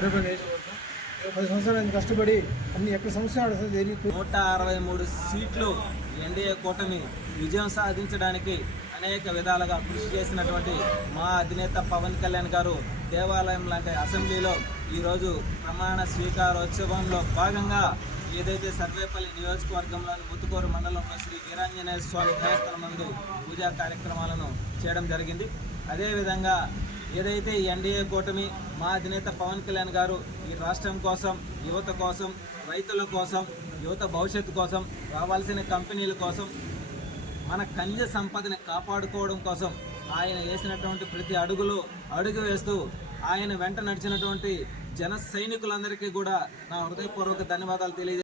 తిరుపతి నియోజకవర్గం పది సంవత్సరాలు కష్టపడి అన్ని ఎక్కడ సంవత్సరాలు అసలు జరిగి నూట అరవై మూడు సీట్లు ఎన్డీఏ కూటమి విజయం సాధించడానికి అనేక విధాలుగా కృషి చేసినటువంటి మా అధినేత పవన్ కళ్యాణ్ గారు దేవాలయం లాంటి అసెంబ్లీలో ఈరోజు ప్రమాణ స్వీకారోత్సవంలో భాగంగా ఏదైతే సర్వేపల్లి నియోజకవర్గంలోని ముత్తుకూరు మండలంలో శ్రీ వీరాంజనేయ స్వామి దేవస్థానం నందు పూజా కార్యక్రమాలను చేయడం జరిగింది. అదేవిధంగా ఏదైతే ఈ ఎన్డీఏ కూటమి మా అధినేత పవన్ కళ్యాణ్ గారు ఈ రాష్ట్రం కోసం యువత కోసం రైతుల కోసం యువత భవిష్యత్తు కోసం రావాల్సిన కంపెనీల కోసం మన ఖనిజ సంపదని కాపాడుకోవడం కోసం ఆయన వేసినటువంటి ప్రతి అడుగులో అడుగు వేస్తూ ఆయన వెంట నడిచినటువంటి జన సైనికులందరికీ కూడా నా హృదయపూర్వక ధన్యవాదాలు తెలియజే